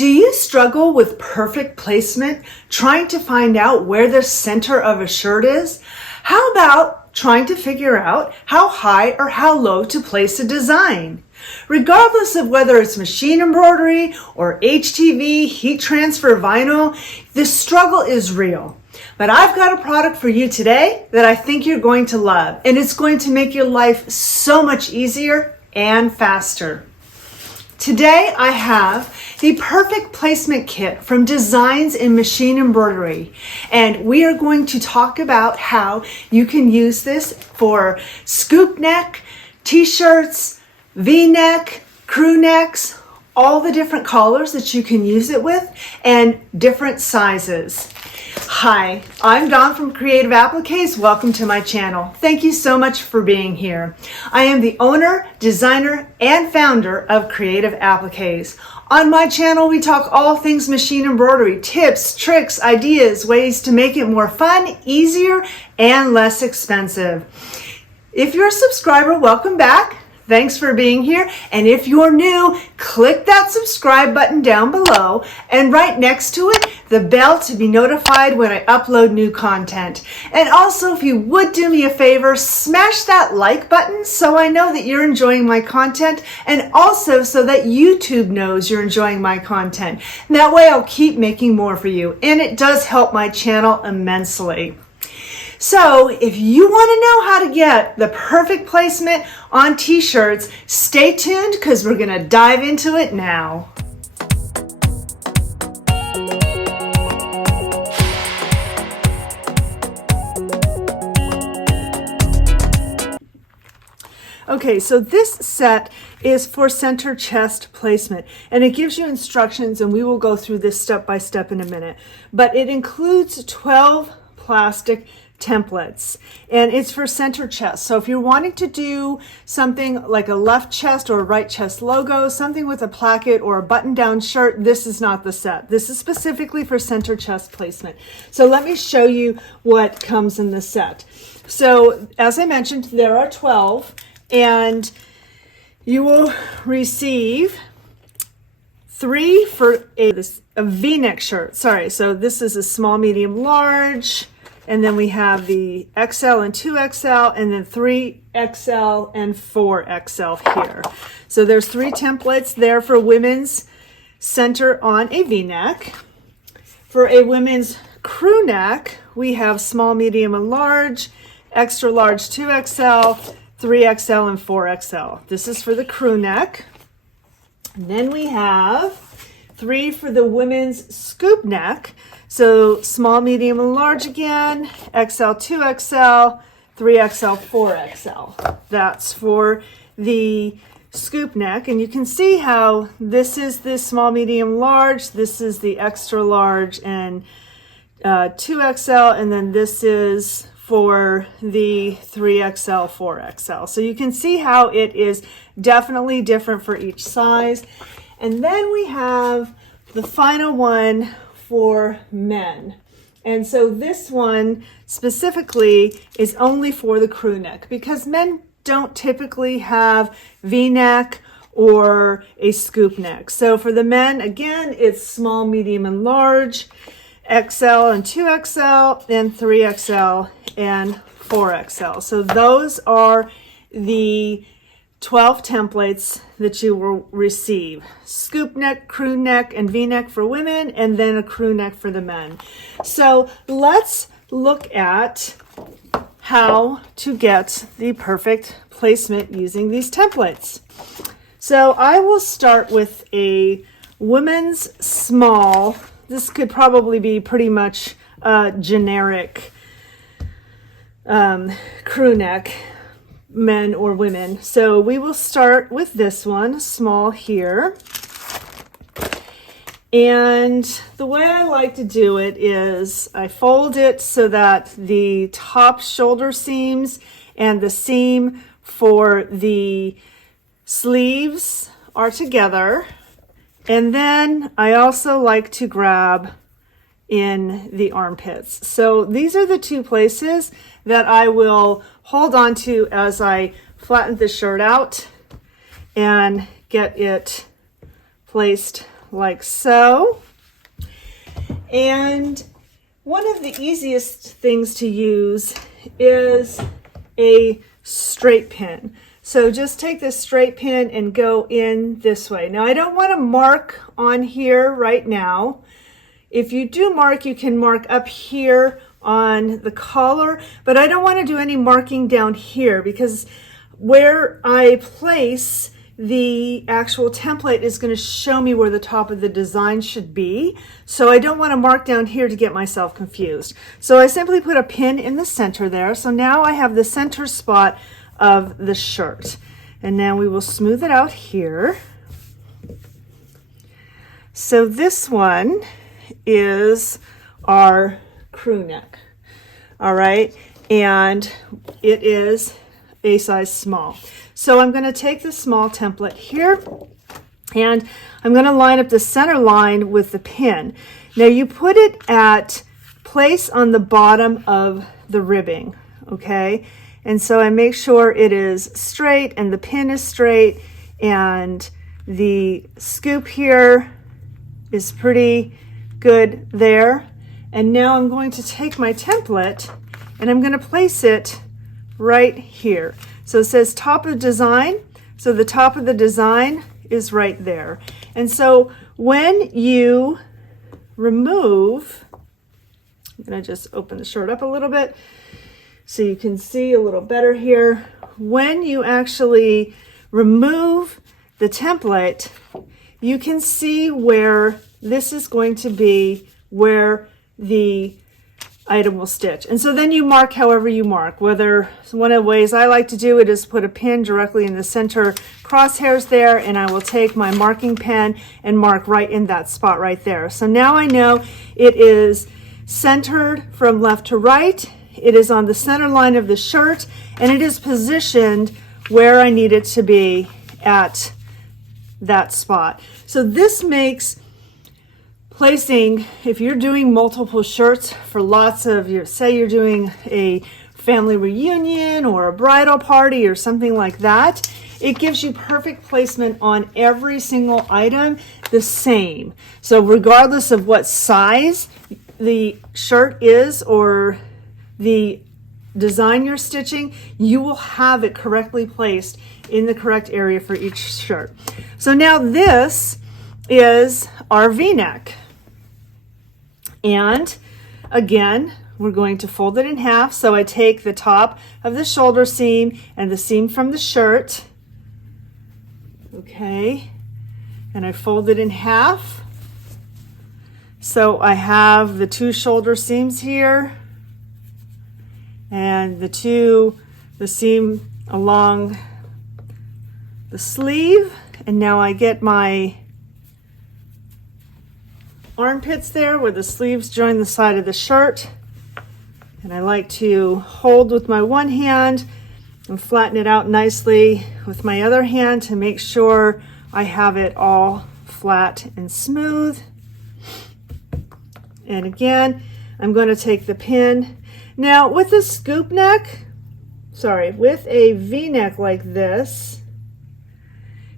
Do you struggle with perfect placement, trying to find out where the center of a shirt is? How about trying to figure out how high or how low to place a design? Regardless of whether it's machine embroidery or HTV, heat transfer vinyl, the struggle is real. But I've got a product for you today that I think you're going to love, and it's going to make your life so much easier and faster. Today I have the perfect placement kit from Designs in Machine Embroidery, and we are going to talk about how you can use this for scoop neck, t-shirts, v-neck, crew necks, all the different collars that you can use it with, and different sizes. Hi, I'm Dawn from Creative Appliques. Welcome to my channel. Thank you so much for being here. I am the owner, designer, and founder of Creative Appliques. On my channel, we talk all things machine embroidery, tips, tricks, ideas, ways to make it more fun, easier, and less expensive. If you're a subscriber, welcome back. Thanks for being here. And if you're new, click that subscribe button down below and right next to it, the bell to be notified when I upload new content. And also, if you would do me a favor, smash that like button so I know that you're enjoying my content, and also so that YouTube knows you're enjoying my content. And that way I'll keep making more for you, and it does help my channel immensely. So if you want to know how to get the perfect placement on t-shirts, stay tuned because we're going to dive into it now. Okay, so this set is for center chest placement, and it gives you instructions, and we will go through this step by step in a minute. But it includes 12 plastic templates, and it's for center chest. So if you're wanting to do something like a left chest or a right chest logo, something with a placket or a button-down shirt, this is not the set. This is specifically for center chest placement. So let me show you what comes in the set. So as I mentioned, there are 12, and you will receive 3 for a V-neck shirt. Sorry, so this is a small, medium, large. And then we have the XL and 2XL, and then 3XL and 4XL here. So there's 3 templates there for women's center on a V-neck. For a women's crew neck, we have small, medium, and large, extra large 2XL, 3XL, and 4XL. This is for the crew neck. And then we have 3 for the women's scoop neck. So small, medium, and large again, XL, 2XL, 3XL, 4XL. That's for the scoop neck. And you can see how this is the small, medium, large. This is the extra large and 2XL. And then this is for the 3XL, 4XL. So you can see how it is definitely different for each size. And then we have the final one for men. And so this one specifically is only for the crew neck because men don't typically have V-neck or a scoop neck. So for the men, again, it's small, medium, and large, XL and 2XL, and 3XL and 4XL. So those are the 12 templates that you will receive. Scoop neck, crew neck, and V-neck for women, and then a crew neck for the men. So let's look at how to get the perfect placement using these templates. So I will start with a women's small. This could probably be pretty much a generic crew neck, men or women. So we will start with this one, small here. And the way I like to do it is I fold it so that the top shoulder seams and the seam for the sleeves are together. And then I also like to grab in the armpits. So these are the 2 places that I will hold on to as I flatten the shirt out and get it placed like so. And one of the easiest things to use is a straight pin. So just take this straight pin and go in this way. Now I don't want to mark on here right now. If you do mark, you can mark up here on the collar, but I don't want to do any marking down here because where I place the actual template is going to show me where the top of the design should be. So I don't want to mark down here to get myself confused. So I simply put a pin in the center there. So now I have the center spot of the shirt. And now we will smooth it out here. So this one is our crew neck. All right. And it is a size small. So I'm going to take the small template here and I'm going to line up the center line with the pin. Now you put it at place on the bottom of the ribbing, okay? And so I make sure it is straight and the pin is straight and the scoop here is pretty good there. And now I'm going to take my template and I'm going to place it right here. So it says top of design. So the top of the design is right there. And so when you remove, I'm going to just open the shirt up a little bit so you can see a little better here. When you actually remove the template, you can see where this is going to be where the item will stitch. And so then you mark however you mark, whether one of the ways I like to do it is put a pin directly in the center crosshairs there, and I will take my marking pen and mark right in that spot right there. So now I know it is centered from left to right, it is on the center line of the shirt, and it is positioned where I need it to be at that spot. So this makes placing, if you're doing multiple shirts for lots of, say you're doing a family reunion or a bridal party or something like that, it gives you perfect placement on every single item the same. So regardless of what size the shirt is or the design you're stitching, you will have it correctly placed in the correct area for each shirt. So now this is our V-neck. And again, we're going to fold it in half. So I take the top of the shoulder seam and the seam from the shirt. Okay. And I fold it in half. So I have the two shoulder seams here and the seam along the sleeve. And now I get my armpits there where the sleeves join the side of the shirt, and I like to hold with my one hand and flatten it out nicely with my other hand to make sure I have it all flat and smooth. And again, I'm going to take the pin. Now with a scoop neck, with a V-neck like this,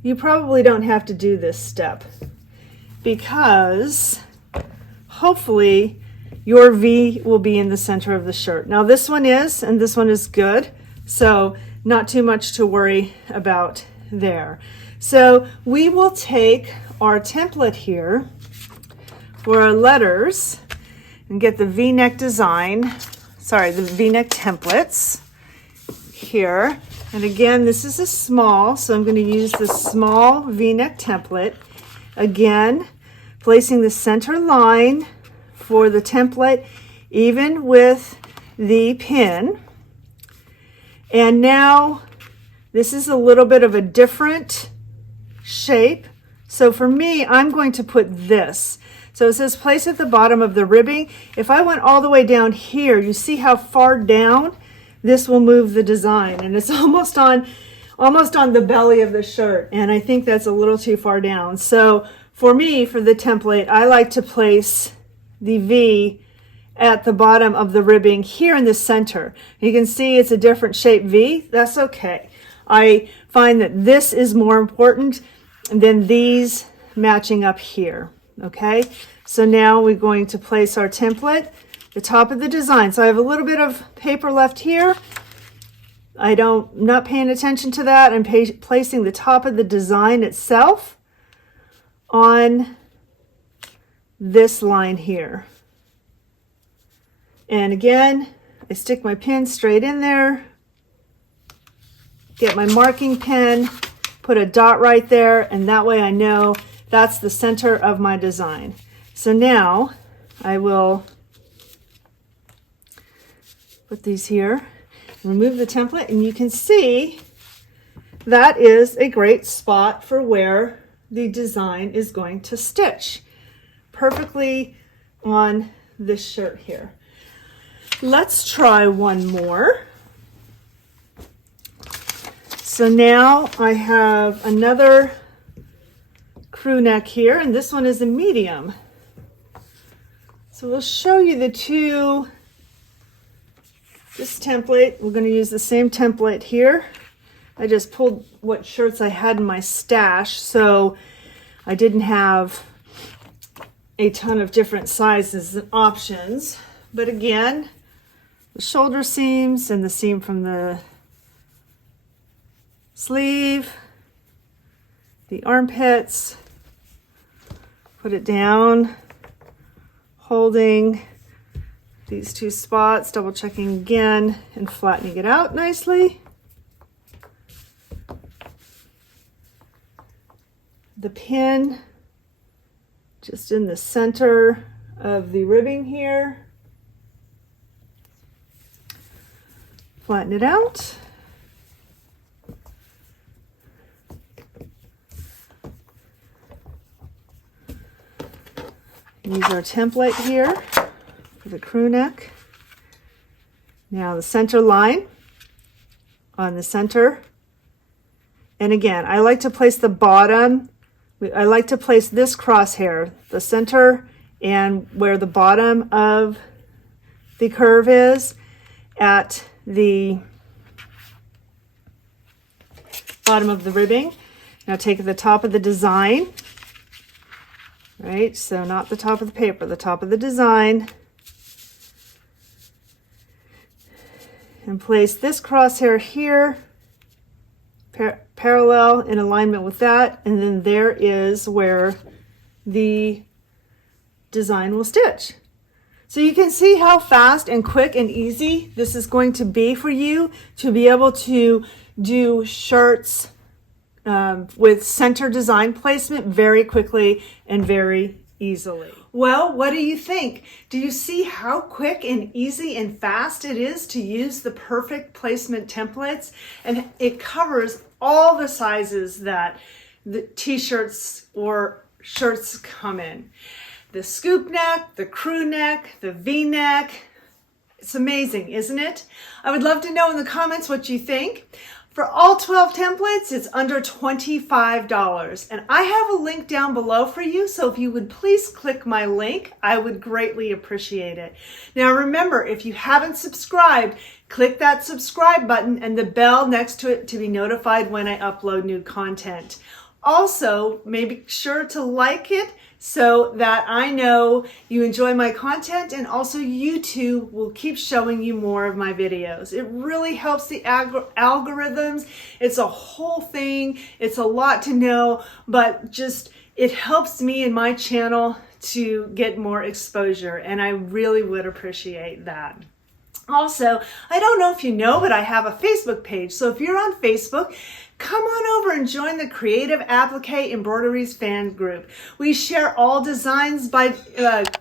you probably don't have to do this step because hopefully your V will be in the center of the shirt. Now this one is, and this one is good, so not too much to worry about there. So we will take our template here for our letters and get the V-neck design, the V-neck templates here. And again, this is a small, so I'm going to use the small V-neck template. Again, placing the center line for the template even with the pin. And now this is a little bit of a different shape. So for me, I'm going to put this. So it says place at the bottom of the ribbing. If I went all the way down here, you see how far down this will move the design, and it's almost on the belly of the shirt, and I think that's a little too far down. So for me, for the template, I like to place the V at the bottom of the ribbing here in the center. You can see it's a different shape V. That's okay. I find that this is more important than these matching up here. Okay, so now we're going to place our template, the top of the design. So I have a little bit of paper left here. Not paying attention to that. I'm placing the top of the design itself on this line here. And again, I stick my pin straight in there, get my marking pen, put a dot right there, and that way I know that's the center of my design. So now I will put these here, remove the template, and you can see that is a great spot for where the design is going to stitch perfectly on this shirt here. Let's try one more. So now I have another crew neck here, and this one is a medium. So we'll show you the two. This template, we're going to use the same template here. I just pulled what shirts I had in my stash, so I didn't have a ton of different sizes and options. But again, the shoulder seams and the seam from the sleeve, the armpits, put it down, holding these two spots, double checking again and flattening it out nicely. The pin just in the center of the ribbing here. Flatten it out. Use our template here for the crew neck. Now the center line on the center. And again, I like to place the bottom. I like to place this crosshair, the center and where the bottom of the curve is at the bottom of the ribbing. Now take the top of the design, right? So not the top of the paper, the top of the design. And place this crosshair here, parallel in alignment with that, and then there is where the design will stitch. So you can see how fast and quick and easy this is going to be for you to be able to do shirts with center design placement very quickly and very easily. Well, what do you think? Do you see how quick and easy and fast it is to use the perfect placement templates? And it covers all the sizes that the t-shirts or shirts come in. The scoop neck, the crew neck, the V-neck. It's amazing, isn't it? I would love to know in the comments what you think. For all 12 templates, it's under $25. And I have a link down below for you, so if you would please click my link, I would greatly appreciate it. Now remember, if you haven't subscribed, click that subscribe button and the bell next to it to be notified when I upload new content. Also, make sure to like it so that I know you enjoy my content, and also YouTube will keep showing you more of my videos. It really helps the algorithms. It's a whole thing. It's a lot to know, but just it helps me and my channel to get more exposure, and I really would appreciate that. Also, I don't know if you know, but I have a Facebook page. So if you're on Facebook, come on over and join the Creative Applique Embroideries fan group. We share all designs by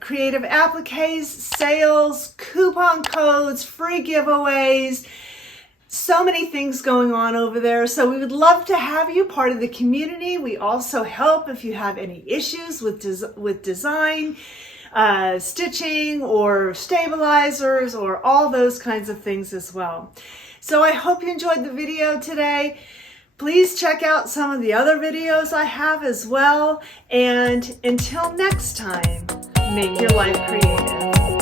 Creative Appliques, sales, coupon codes, free giveaways, so many things going on over there. So we would love to have you part of the community. We also help if you have any issues with design, stitching or stabilizers or all those kinds of things as well. So I hope you enjoyed the video today. Please check out some of the other videos I have as well. And until next time, make your life creative.